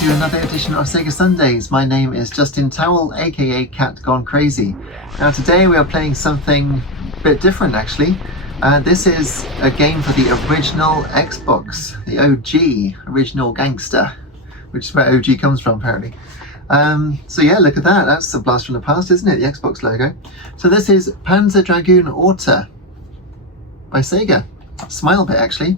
to another edition of Sega Sundays. My name is Justin Towell, aka Cat Gone Crazy. Now today we are playing something a bit different actually. This is a game for the original Xbox, the OG, original gangster, which is where OG comes from apparently. So yeah, look at that, that's a blast from the past, isn't it? The Xbox logo. So this is Panzer Dragoon Orta by Sega. Smile bit actually.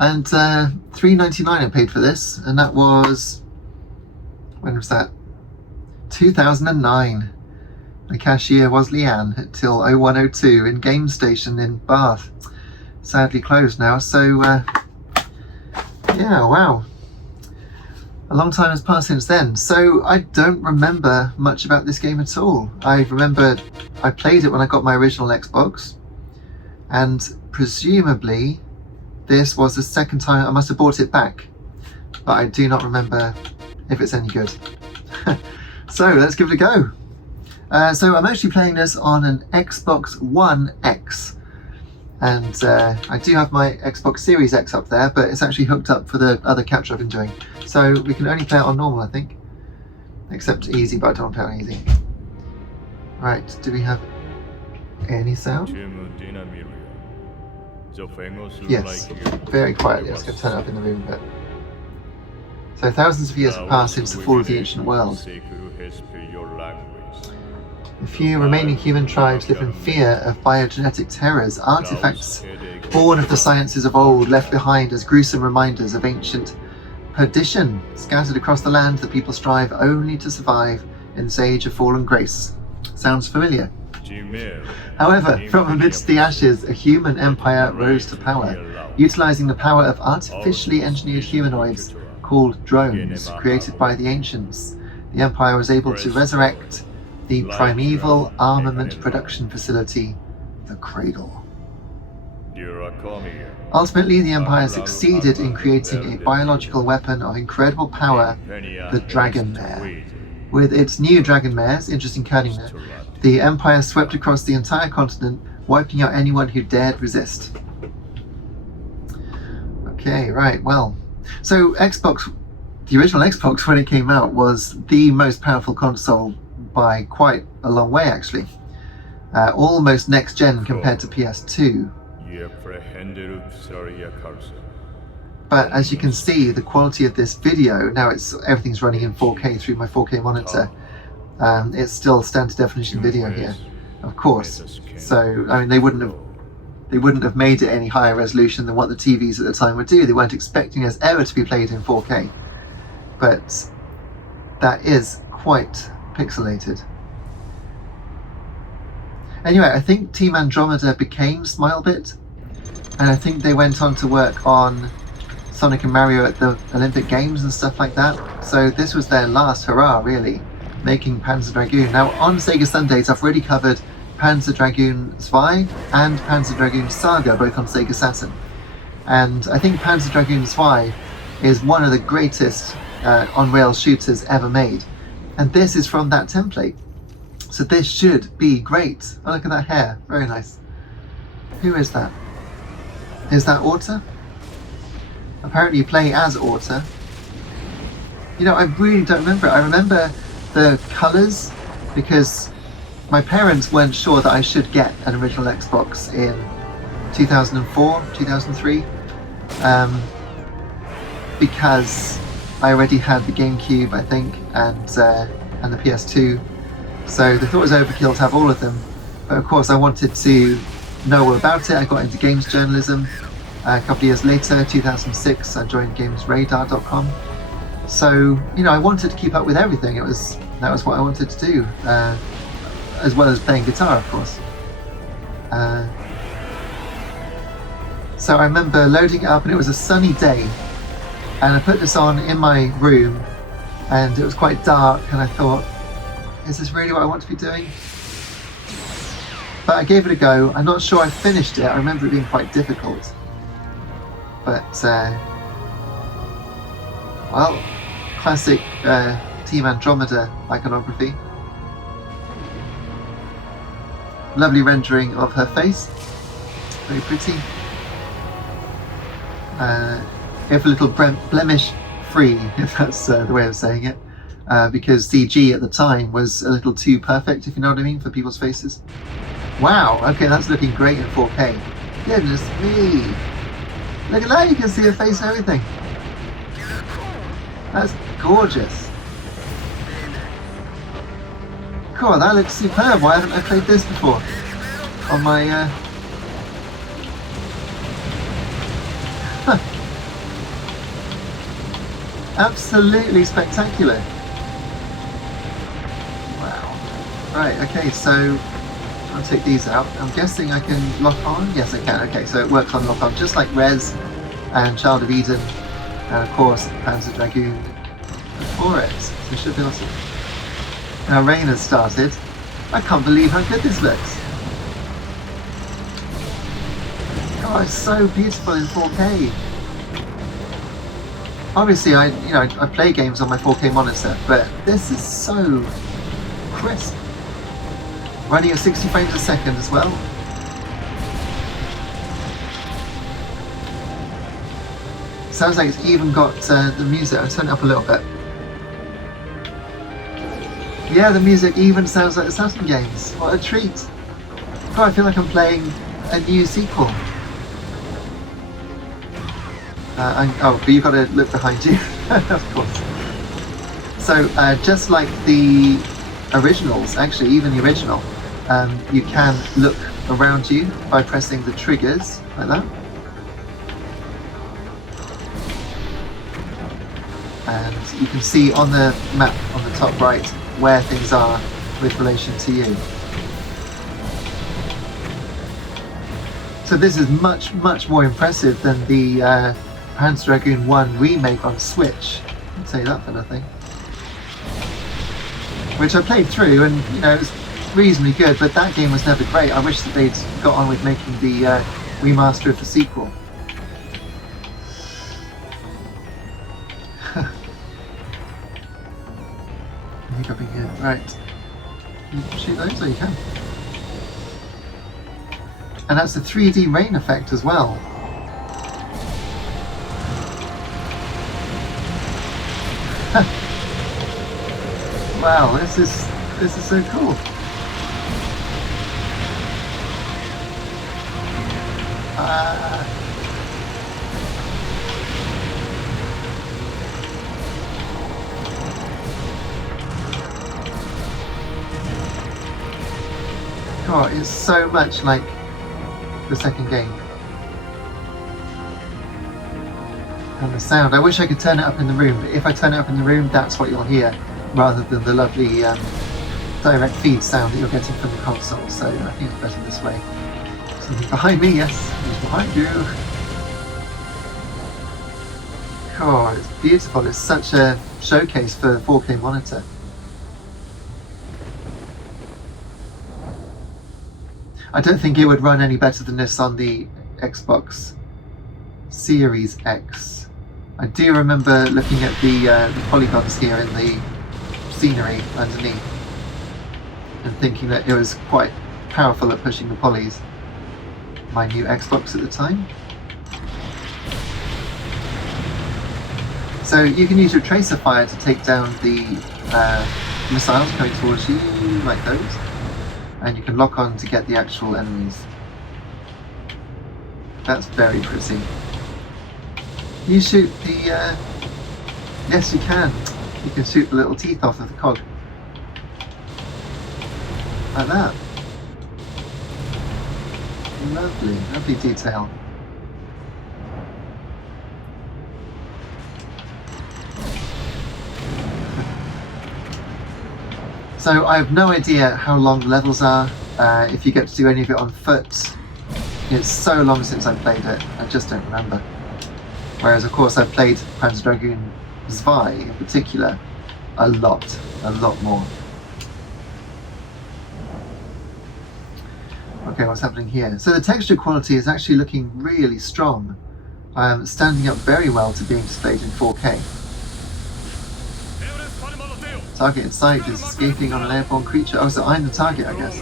And $3.99 I paid for this, and that was, when was that? 2009. The cashier was Leanne till 0102 in Game Station in Bath. Sadly closed now, so yeah, wow. A long time has passed since then, so I don't remember much about this game at all. I remember I played it when I got my original Xbox, and presumably this was the second time I must have bought it back, but I do not remember if it's any good. So let's give it a go. So I'm actually playing this on an Xbox One X, and I do have my Xbox Series X up there, but it's actually hooked up for the other capture I've been doing. So we can only play it on normal, I think, except easy, but I don't want to play it on easy. Right, do we have any sound? Yes, very quietly. I was going to turn it up in the room a bit. So thousands of years have passed since the fall of the ancient world. The few remaining human tribes live in fear of biogenetic terrors, artifacts born of the sciences of old, left behind as gruesome reminders of ancient perdition. Scattered across the land, the people strive only to survive in this age of fallen grace. Sounds familiar? However, from amidst the ashes, a human empire rose to power, utilizing the power of artificially engineered humanoids called drones, created by the ancients. The empire was able to resurrect the primeval armament production facility, the Cradle. Ultimately, the empire succeeded in creating a biological weapon of incredible power, the Dragon Mare. With its new Dragon Mares, interesting kerning there, the Empire swept across the entire continent, wiping out anyone who dared resist. Okay, right, well. So Xbox, the original Xbox when it came out, was the most powerful console by quite a long way actually. Almost next gen compared to PS2. But as you can see, the quality of this video, now everything's running in 4K through my 4K monitor. It's still standard definition video here, of course. So I mean, they wouldn't have made it any higher resolution than what the TVs at the time would do. They weren't expecting us ever to be played in 4K, but that is quite pixelated. Anyway, I think Team Andromeda became Smilebit, and I think they went on to work on Sonic and Mario at the Olympic Games and stuff like that. So this was their last hurrah, really, making Panzer Dragoon. Now on Sega Sundays I've already covered Panzer Dragoon 2 and Panzer Dragoon Saga, both on Sega Saturn. And I think Panzer Dragoon 2 is one of the greatest on-rail shooters ever made. And this is from that template. So this should be great. Oh, look at that hair, very nice. Who is that? Is that Orta? Apparently you play as Orta. You know, I really don't remember it. I remember the colours because my parents weren't sure that I should get an original Xbox in 2004, 2003, because I already had the GameCube, I think, and the PS2, so they thought it was overkill to have all of them. But of course I wanted to know all about it. I got into games journalism. A couple of years later, 2006, I joined GamesRadar.com. So, you know, I wanted to keep up with everything. That was what I wanted to do, as well as playing guitar, of course. So I remember loading it up, and it was a sunny day, and I put this on in my room, and it was quite dark, and I thought, is this really what I want to be doing? But I gave it a go. I'm not sure I finished it. I remember it being quite difficult. But, well, classic Team Andromeda iconography. Lovely rendering of her face. Very pretty. If a little blemish free, if that's the way of saying it, because CG at the time was a little too perfect, if you know what I mean, for people's faces. Wow, okay, that's looking great in 4K. Goodness me! Look at that, you can see her face and everything. That's gorgeous. Cool, that looks superb. Why haven't I played this before? On my... Absolutely spectacular. Wow. Right, okay, so I'll take these out. I'm guessing I can lock on? Yes, I can. Okay, so it works on lock on, just like Res and Child of Eden, and of course Panzer Dragoon before it. So it should be awesome. Now rain has started. I can't believe how good this looks. Oh, it's so beautiful in 4K. Obviously, I play games on my 4K monitor, but this is so crisp. Running at 60 frames a second as well. Sounds like it's even got the music. I'll turn it up a little bit. Yeah, the music even sounds like Assassin games. What a treat. God, I feel like I'm playing a new sequel. But you've got to look behind you, of course. So, just like the originals, actually, even the original, you can look around you by pressing the triggers, like that. And you can see on the map on the top right where things are with relation to you. So this is much, much more impressive than the Panzer Dragoon 1 remake on Switch. I'll tell you that for nothing. Which I played through, and it was reasonably good, but that game was never great. I wish that they'd got on with making the remaster of the sequel. I think I've been here. Right. You can shoot those, or you can. And that's the 3D rain effect as well. Wow, this is so cool. God, it's so much like the second game. And the sound, I wish I could turn it up in the room, but if I turn it up in the room, that's what you'll hear, rather than the lovely direct feed sound that you're getting from the console. So I think it's better this way. Something behind me, yes, it's behind you. God, it's beautiful. It's such a showcase for a 4K monitor. I don't think it would run any better than this on the Xbox Series X. I do remember looking at the polygons here in the scenery underneath and thinking that it was quite powerful at pushing the polys. My new Xbox at the time. So you can use your tracer fire to take down the missiles coming towards you, like those. And you can lock on to get the actual enemies. That's very pretty. You shoot the... yes, you can. You can shoot the little teeth off of the cog. Like that. Lovely, lovely detail. So I have no idea how long the levels are, if you get to do any of it on foot. It's so long since I played it, I just don't remember. Whereas of course I've played Panzer Dragoon Zwei in particular a lot more. Okay, what's happening here? So the texture quality is actually looking really strong, standing up very well to being displayed in 4K. Target in sight is escaping on an airborne creature. Oh, so I'm the target, I guess.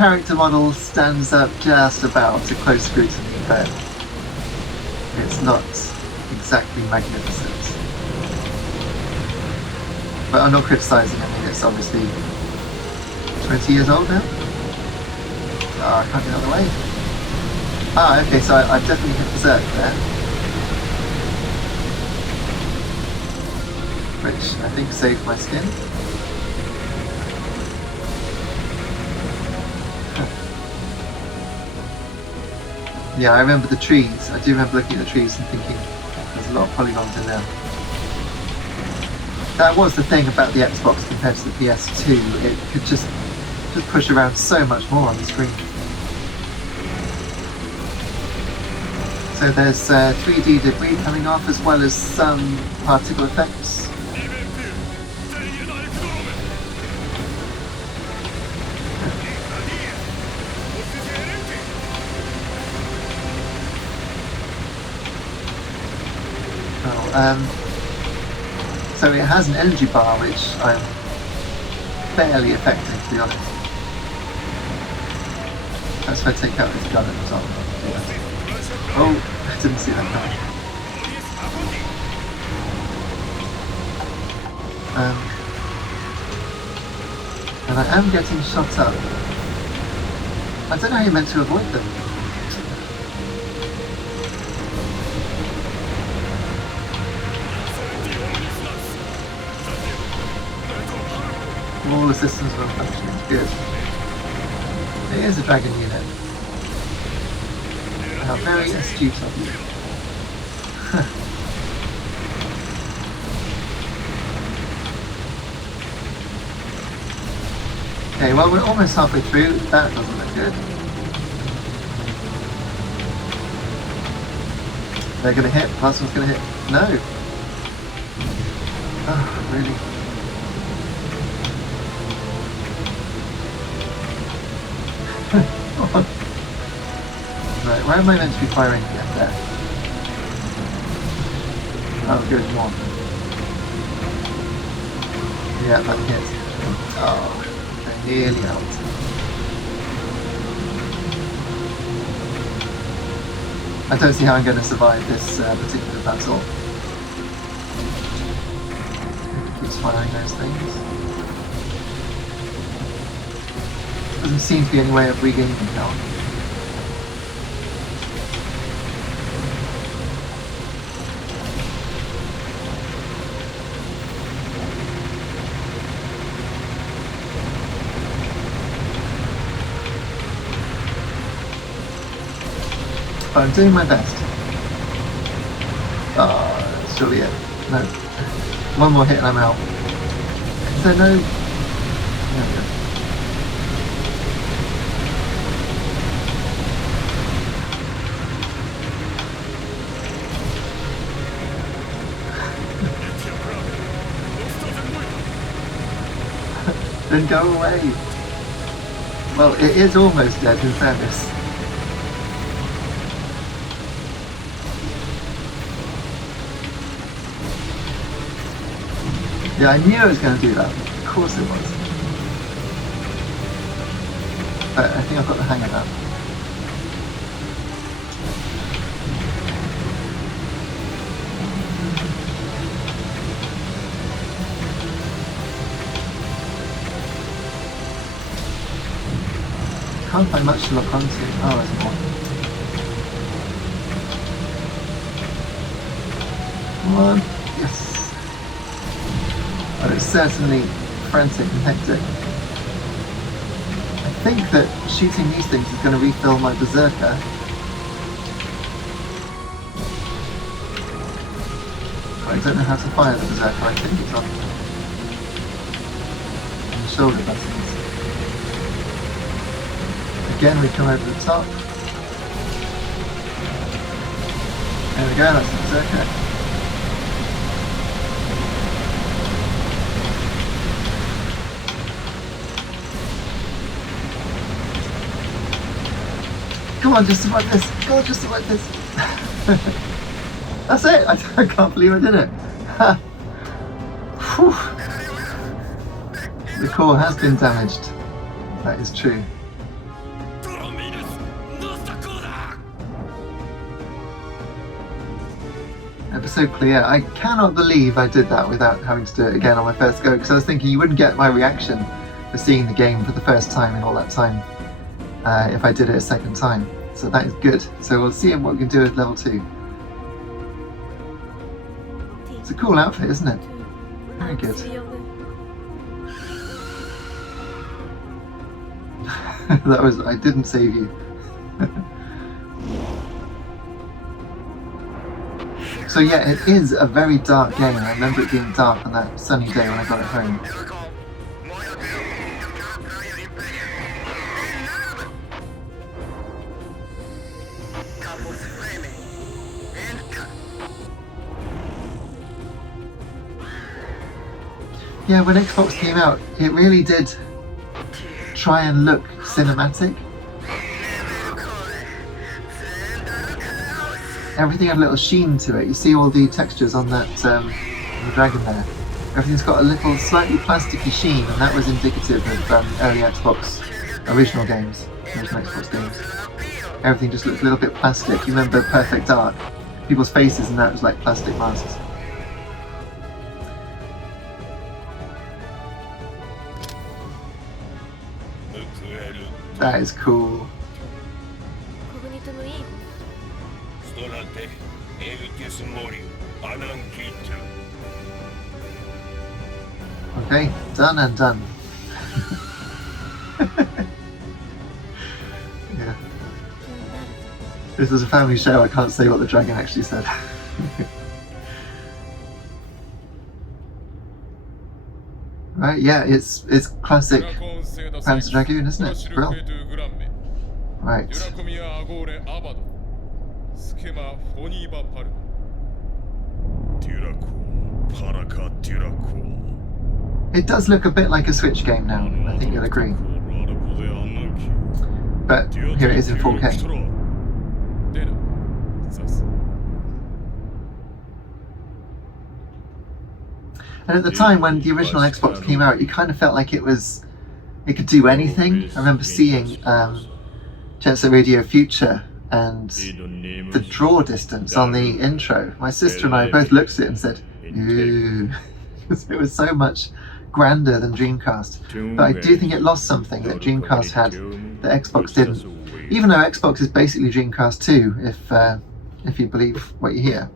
character model stands up just about to close scrutiny, but it's not exactly magnificent. But I'm not criticising. I mean, it's obviously 20 years old now. Oh, I can't get out of the way. Ah, okay, so I definitely hit berserk there. Which I think saved my skin. Yeah, I remember the trees. I do remember looking at the trees and thinking there's a lot of polygons in there. That was the thing about the Xbox compared to the PS2. It could just push around so much more on the screen. So there's 3D debris coming off as well as some particle effects. So it has an energy bar which I'm barely affecting, to be honest. That's if I take out this gun at the top. Oh, I didn't see that coming. And I am getting shot up. I don't know how you're meant to avoid them. All the systems are functioning. Good. It is a dragon unit. How very astute of you. Okay, well we're almost halfway through. That doesn't look good. They're going to hit. Last one's going to hit. No. Oh, really? Right, where am I meant to be firing again? There. Oh, good, one. Yeah, that hit. Oh, they're nearly out. I don't see how I'm going to survive this particular battle. It keeps firing those things. Doesn't seem to be any way of regaining health. But I'm doing my best. Oh, that's surely it. No. One more hit and I'm out. Is there no... There we go. Then go away. Well, it is almost dead in fairness. Yeah, I knew I was going to do that. Of course it was. But I think I've got the hang of that. Can't find much to look onto. Oh, there's more. Come on. Yes. But it's certainly frantic and hectic. I think that shooting these things is going to refill my berserker. But I don't know how to fire the berserker. I think it's on the shoulder buttons. Again, we come over the top. There we go, that's the berserker. Come on, just survive this. Go on, just survive this. That's it. I can't believe I did it. The core has been damaged. That is true. It was so clear. I cannot believe I did that without having to do it again on my first go, because I was thinking you wouldn't get my reaction for seeing the game for the first time in all that time if I did it a second time. So that is good. So we'll see what we can do with level 2. It's a cool outfit, isn't it? Very good. That was, I didn't save you. So yeah, it is a very dark game. I remember it being dark on that sunny day when I got it home. Yeah, when Xbox came out, it really did try and look cinematic. Everything had a little sheen to it. You see all the textures on that the dragon there. Everything's got a little slightly plasticky sheen, and that was indicative of early Xbox original games, original Xbox games. Everything just looked a little bit plastic. You remember Perfect Dark? People's faces and that was like plastic masks. That is cool. Okay, done and done. Yeah. This is a family show, I can't say what the dragon actually said. Right, yeah, it's classic Panzer Dragoon, isn't it? Brill. Right. It does look a bit like a Switch game now, I think you'll agree. But here it is in 4K. And at the time when the original Xbox came out, you kind of felt like it could do anything. I remember seeing Jet Set Radio Future and the draw distance on the intro. My sister and I both looked at it and said, "Ooh," it was so much grander than Dreamcast. But I do think it lost something that Dreamcast had that Xbox didn't. Even though Xbox is basically Dreamcast 2, if you believe what you hear.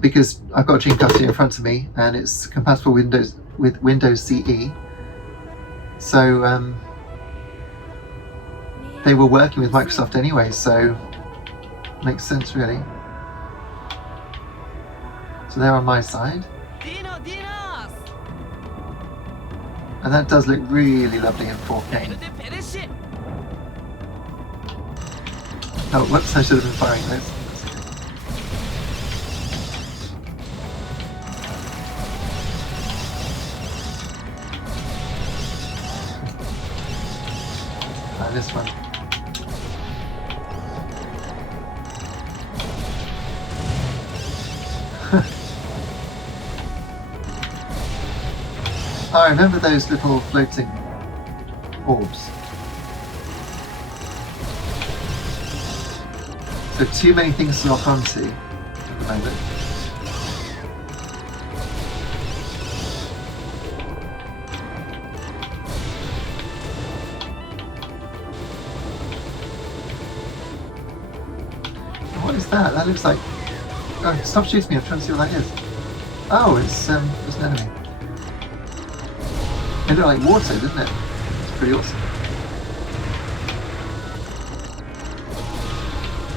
Because I've got a Dreamcast here in front of me and it's compatible with Windows CE. So they were working with Microsoft anyway, so makes sense really. So they're on my side. And that does look really lovely in 4K. Oh, whoops, I should have been firing those. This one. Oh, I remember those little floating orbs. So too many things to lock onto at the moment. What is that? That looks like... Oh, stop shooting me, I'm trying to see what that is. Oh, it's an enemy. It looked like water, didn't it? It's pretty awesome.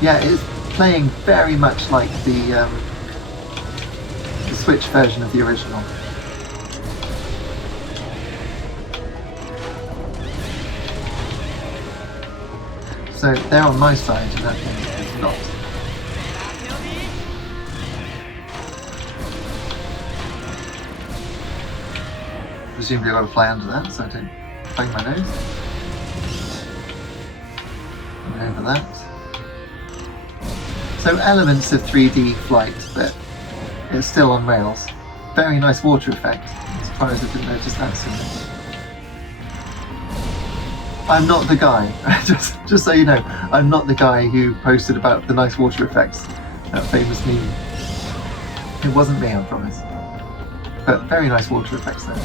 Yeah, it's playing very much like the Switch version of the original. So they're on my side, and that thing is not. Presumably I will fly under that, so I don't bang my nose. And over that. So elements of 3D flight, but it's still on rails. Very nice water effect. I'm surprised I didn't notice that sooner. I'm not the guy, just so you know, I'm not the guy who posted about the nice water effects, that famous meme. It wasn't me, I promise. But very nice water effects there.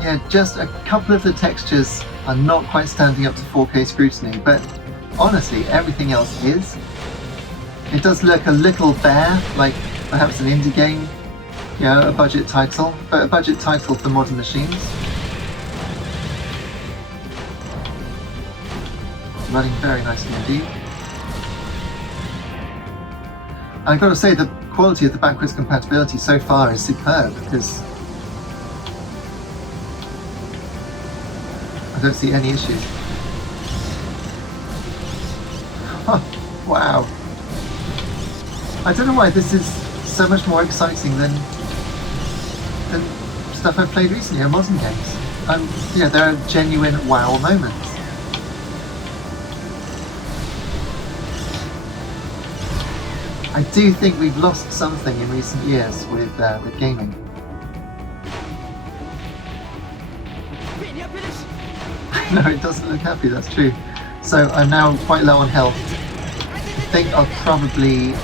Yeah, just a couple of the textures are not quite standing up to 4K scrutiny, but honestly, everything else is. It does look a little bare, like perhaps an indie game, you know, a budget title, but a budget title for modern machines. Running very nicely indeed. I've got to say, the quality of the backwards compatibility so far is superb, because I don't see any issues. Wow. I don't know why this is so much more exciting than stuff I've played recently in modern games. You know, there are genuine wow moments. I do think we've lost something in recent years with gaming. No, it doesn't look happy, that's true. So I'm now quite low on health. I think I'll probably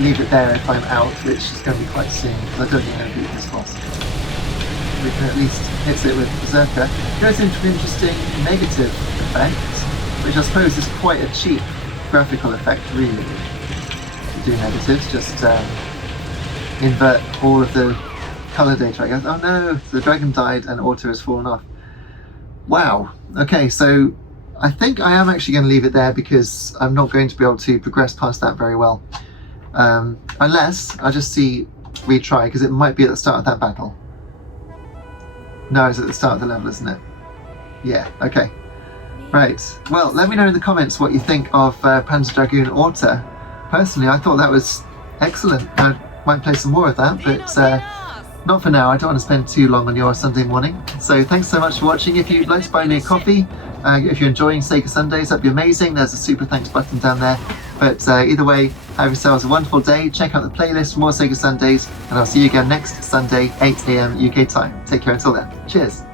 leave it there if I'm out, which is going to be quite soon, because I don't think I'm going to beat this boss. We can at least hit it with Berserker. It goes into an interesting negative effect, which I suppose is quite a cheap graphical effect, really. To do negatives, just invert all of the colour data, I guess. Oh no, the dragon died and Orta has fallen off. Wow. Okay, so I think I am actually going to leave it there because I'm not going to be able to progress past that very well. Unless I just see retry, because it might be at the start of that battle. No, it's at the start of the level, isn't it? Yeah, okay. Right. Well, let me know in the comments what you think of Panzer Dragoon Orta. Personally, I thought that was excellent. I might play some more of that, but not for now. I don't want to spend too long on your Sunday morning. So thanks so much for watching. If you'd like to buy me a coffee, if you're enjoying Sega Sundays, that'd be amazing. There's a super thanks button down there. But either way, have yourselves a wonderful day. Check out the playlist for more Sega Sundays, and I'll see you again next Sunday, 8 AM UK time. Take care until then. Cheers.